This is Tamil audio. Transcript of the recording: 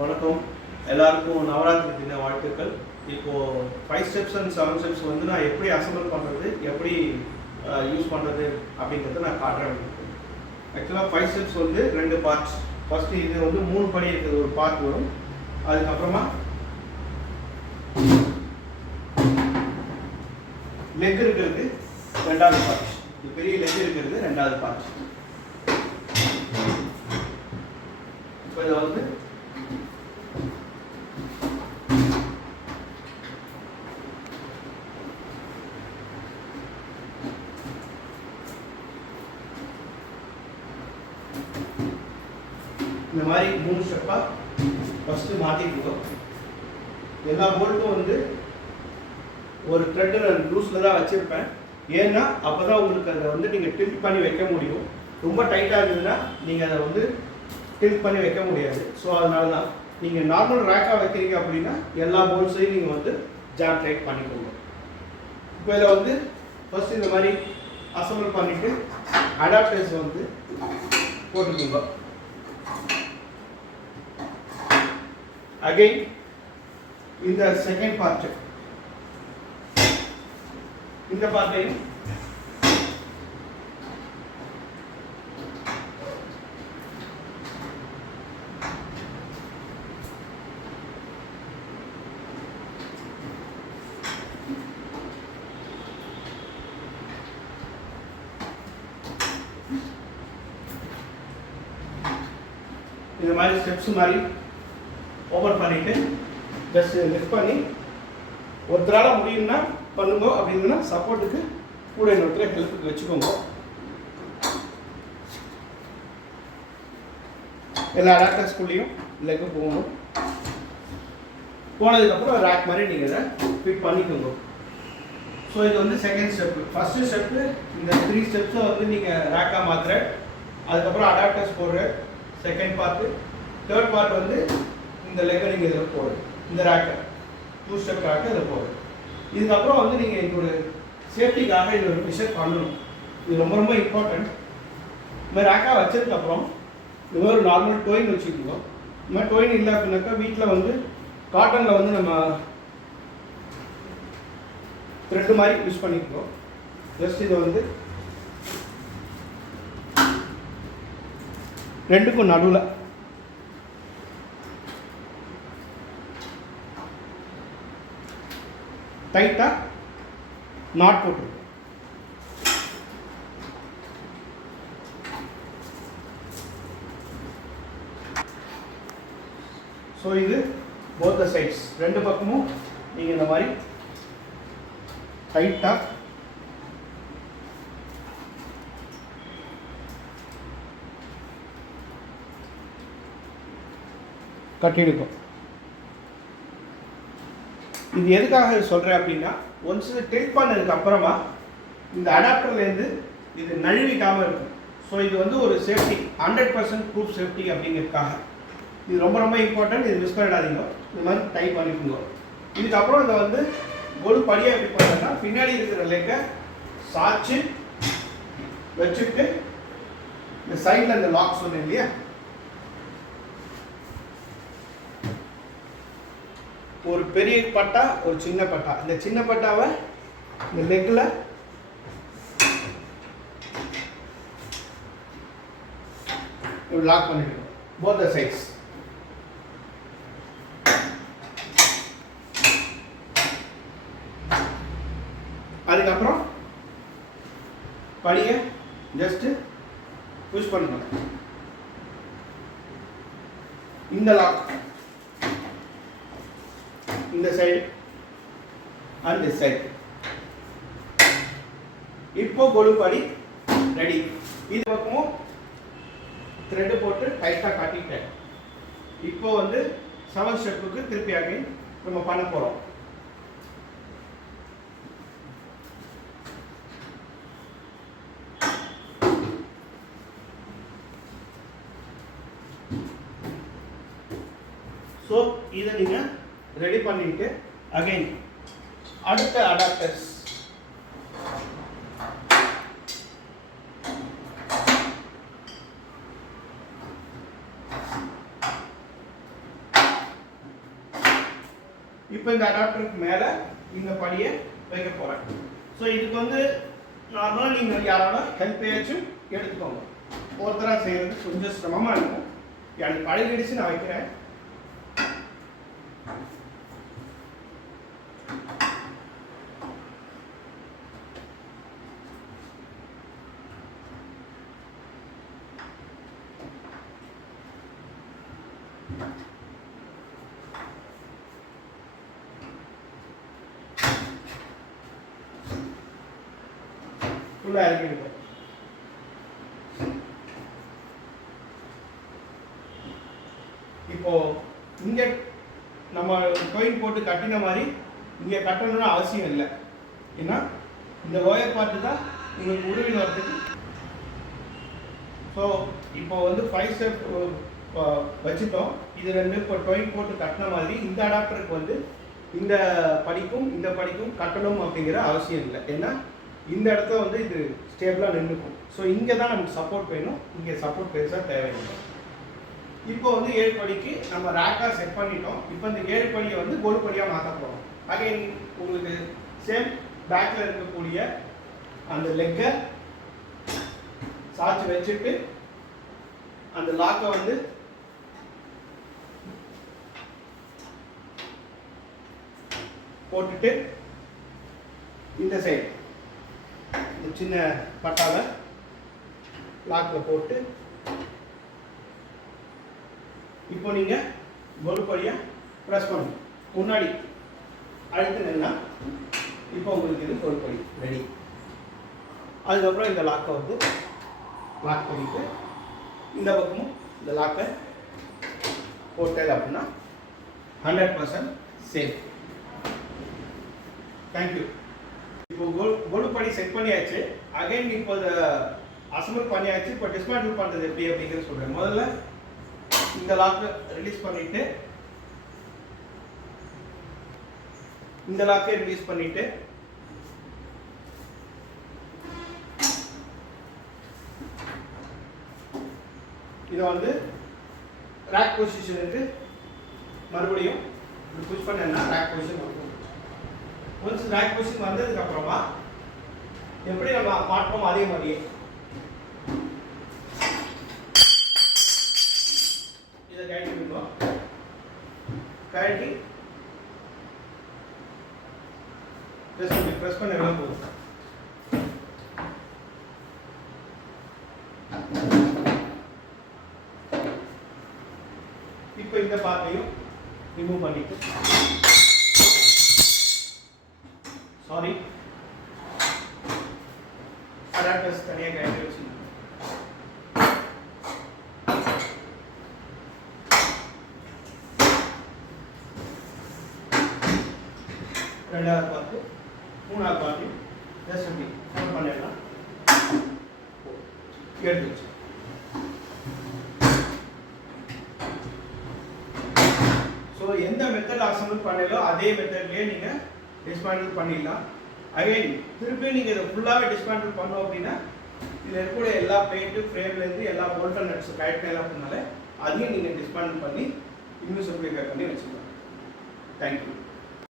வணக்கம் எல்லாருக்கும் நவராத்திரி தின வாழ்த்துக்கள். இப்போது 5 ஸ்டெப்ஸ் அண்ட் 7 ஸ்டெப்ஸ் வந்து நான் எப்படி அசம்பிள் பண்ணுறது, எப்படி யூஸ் பண்ணுறது அப்படிங்கிறத நான் காட்டுறேன். ஆக்சுவலாக 5 ஸ்டெப்ஸ் வந்து 2 பார்ட்ஸ். ஃபஸ்ட்டு இது வந்து 3 படி இருக்குது, ஒரு பார்ட் வரும். அதுக்கப்புறமா லெக் இருக்கிறது 2வது பார்ட். இது பெரிய லெக் இருக்கிறது 2வது பார்ட். இப்போ இதை வந்து இந்த மாதிரி 3 ஸ்டெப்பாக ஃபஸ்ட்டு மாற்றிக்குவோம். எல்லா போல்ட்டும் வந்து ஒரு த்ரெட்டு நான் லூஸில் தான் வச்சுருப்பேன். ஏன்னா அப்போ தான் உங்களுக்கு அதை வந்து நீங்கள் டில்ட் பண்ணி வைக்க முடியும். ரொம்ப டைட்டாக இருந்ததுன்னா நீங்கள் அதை வந்து டில்ட் பண்ணி வைக்க முடியாது. ஸோ அதனால தான் நீங்கள் நார்மல் ரேக்காக வைக்கிறீங்க அப்படின்னா எல்லா போல்ட்ஸையும் நீங்கள் வந்து ஜாம் டைட் பண்ணிக்கோங்க. இப்போ இதில் வந்து ஃபஸ்ட்டு இந்த மாதிரி அசம்பிள் பண்ணிவிட்டு அடாப்டர்ஸ் வந்து போட்டுக்கோங்க. அகைன் இந்த செகண்ட் பார்ட், இந்த பார்ட்டையும் இந்த மாதிரி ஸ்டெப்ஸ் மாதிரி ஓப்பன் பண்ணிட்டு ஜஸ்ட் லிஃப்ட் பண்ணி ஒருத்தரால் முடியும்னா பண்ணுங்க. அப்படின்னா சப்போர்ட்டுக்கு கூட இன்னொருத்தர் ஹெல்ப்புக்கு வச்சுக்கோங்க. எல்லா அடாப்டர்ஸ்குள்ளேயும் லெக்கு போகணும். போனதுக்கப்புறம் ரேக் மாதிரி நீங்கள் இதை ஃபிட் பண்ணிக்கோங்க. ஸோ இது வந்து செகண்ட் ஸ்டெப்பு. ஃபஸ்ட்டு ஸ்டெப்பு இந்த 3 ஸ்டெப்ஸை வந்து நீங்கள் ரேக்காக மாற்றுற, அதுக்கப்புறம் அடாப்டர்ஸ் போடுற செகண்ட் பார்ட்டு. தேர்ட் பார்ட் வந்து இந்த லெக்கை நீங்கள் இதில் போடுறது, இந்த ரேக்கை 2 ஸ்டெப் ரேக்கை இதில் போடுறது. இதுக்கப்புறம் வந்து நீங்கள் இது ஒரு சேஃப்டிக்காக இது ஒரு விஷயம் பண்ணணும். இது ரொம்ப ரொம்ப இம்பார்ட்டன்ட். இந்த மாதிரி ரேக்காக வச்சதுக்கப்புறம் இது மாதிரி ஒரு நார்மல் டோயின் வச்சுக்கோங்க. இந்த மாதிரி டோயின் இல்லை அப்படின்னாக்கா வீட்டில் வந்து காட்டனில் வந்து நம்ம த்ரெட்டு மாதிரி யூஸ் பண்ணிக்கோங்க. ஜஸ்ட் இதை வந்து ரெண்டுக்கும் நடுவில் டைட்டாக நாட் போட்டுருக்கோம். ஸோ இது போத் த சைட்ஸ், 2 பக்கமும் நீங்கள் இந்த மாதிரி டைட்டாக கட்டிடுக்கும். இது எதுக்காக சொல்கிறேன் அப்படின்னா, ஒன்ஸ் இது டில்ட் பண்ணதுக்கு அப்புறமா இந்த அடாப்டர்லேருந்து இது நழுவிக்காமல் இருக்கும். ஸோ இது வந்து ஒரு சேஃப்டி, 100% ப்ரூஃப் சேஃப்டி அப்படிங்கிறதுக்காக இது ரொம்ப ரொம்ப இம்பார்ட்டன்ட். இது மிஸ் பண்ணிடாதீங்க. இது மாதிரி டைப் பண்ணிக்கோங்க. இதுக்கப்புறம் இதை வந்து ஒரு படியாக எப்படி பண்ணுறதுன்னா, பின்னாடி இருக்கிற லெக்கை சாய்ச்சி வச்சுட்டு இந்த சைடில் இந்த லாக் சொன்னேன் இல்லையா, ஒரு பெரிய பட்டா ஒரு சின்ன பட்டா, இந்த சின்ன பட்டாவை இந்த லெக்கில் லாக் பண்ணிடுங்க, போத் த சைட்ஸ். அதுக்கப்புறம் படியை ஜஸ்ட்டு புஷ் பண்ணணும். இந்த லாக் இந்த சைடு அண்ட் திஸ் சைடு. இப்போ கொலுப்படி ரெடி. இது பக்கமும் த்ரெட்டு போட்டு டைட்டாக காட்டிட்டேன். இப்போ வந்து 7 ஸ்டெப்புக்கு திருப்பி அகைன் நம்ம பண்ண போகிறோம். ஸோ இதை நீங்கள் ரெடி பண்ணிட்டு அகைன் அடுத்த அடாப்டர்ஸ் இப்போ இந்த அடாப்டருக்கு மேலே இந்த படியை வைக்க போகிறேன். ஸோ இதுக்கு வந்து நார்மலாக நீங்கள் யாரோட ஹெல்ப்பையாச்சும் எடுத்துக்கோங்க. ஒருத்தராக செய்கிறது கொஞ்சம் சிரமமாக இருக்கும். எனக்கு பழகிடுச்சு, நான் வைக்கிறேன். ஃபுல்லாக இறக்கிடுங்க. இப்போ இங்கே நம்ம கோயின் போட்டு கட்டின மாதிரி இங்கே கட்டணும்னு அவசியம் இல்லை. ஏன்னா இந்த லோயர் பார்ட்டு தான் உங்களுக்கு உருவில் வரதுக்கு. ஸோ இப்போ வந்து 5 ஸ்டெப் வச்சுட்டோம். இது ரெண்டு இப்போ டொயின் போட்டு கட்டின மாதிரி இந்த அடாப்டருக்கு வந்து இந்த படிக்கும் கட்டணும் அப்படிங்கிற அவசியம் இல்லை. ஏன்னா இந்த இடத்த வந்து இது ஸ்டேபிளாக நின்றுக்கும். ஸோ இங்கே தான் நமக்கு சப்போர்ட் வேணும், இங்கே சப்போர்ட் பெருசாக தேவையில்லை. இப்போ வந்து 7 படிக்கு நம்ம ரேக்காக செட் பண்ணிட்டோம். இப்போ இந்த 7 படியை வந்து கோல் படியாக மாற்ற போகிறோம். அகைன் உங்களுக்கு சேம் பேக்கில் இருக்கக்கூடிய அந்த லெக்கை சாய்ச்சி வச்சுட்டு அந்த லாக்கை வந்து போட்டுட்டு இந்த சைடு இந்த சின்ன பட்டாவை லாக்கில் போட்டு இப்போ நீங்கள் கோல் படியாக ப்ரெஸ் பண்ணணும். முன்னாடி அழுத்தினா இப்போ உங்களுக்கு இது கோல் படி ரெடி. அதுக்கப்புறம் இந்த லாக்கை வந்து லாக் பண்ணிட்டு இந்த பக்கமும் இந்த லாக்கை போட்டது அப்படின்னா 100% சேஃப். தேங்க்யூ. இப்போ கோல் படி செட் பண்ணியாச்சு. அகைன் இப்போ இதை அசம்பிள் பண்ணியாச்சு. இப்போ டிஸ்மேண்டில் பண்ணுறது எப்படி அப்படிங்கிறது சொல்கிறேன். முதல்ல இந்த லாக்கை ரிலீஸ் பண்ணிட்டு இந்த லாக்கை ரிலீஸ் பண்ணிட்டு இதை வந்து ரேக் பொசிஷனுக்கு மறுபடியும் புஷ் பண்ணேன்னா ரேக் பொசிஷன் வரும். ஒன்ஸ் ரேக் பொசிஷன் வந்ததுக்கு அப்புறமா எப்படி நம்ம மாற்றோம் அதே மாதிரியே இதை கழட்டிடுவோம். கழட்டி ப்ரெஸ் பண்ண போதும். இப்போ இந்த பார்ட்டையும் ரிமூவ் பண்ணிட்டு சாரி அடாப்டர்ஸ் தனியாக கழட்டி வச்சு ரெண்டாவது பார்த்து மூணாவது பார்த்து ஜஸ்ட் அப்படி ஃபோன் பண்ணிடலாம். எடுத்து வச்சு எந்த மெத்தட் அசம்பிள் பண்ணலோ அதே மெத்தட்லேயே நீங்கள் டிஸ்மேண்டில் பண்ணிடலாம். அகைன் திருப்பி நீங்கள் இதை ஃபுல்லாகவே டிஸ்மேண்டில் பண்ணோம் அப்படின்னா இதில் இருக்கக்கூடிய எல்லா பெயிண்ட்டு ஃப்ரேம்லேருந்து எல்லா போல்ட் நட்ஸ் கரெக்டாக எல்லாம் பண்ணாலே அதையும் நீங்கள் டிஸ்மேண்டில் பண்ணி இன்னும் சிம்பிளிஃபை பண்ணி வச்சுக்கலாம். தேங்க்யூ.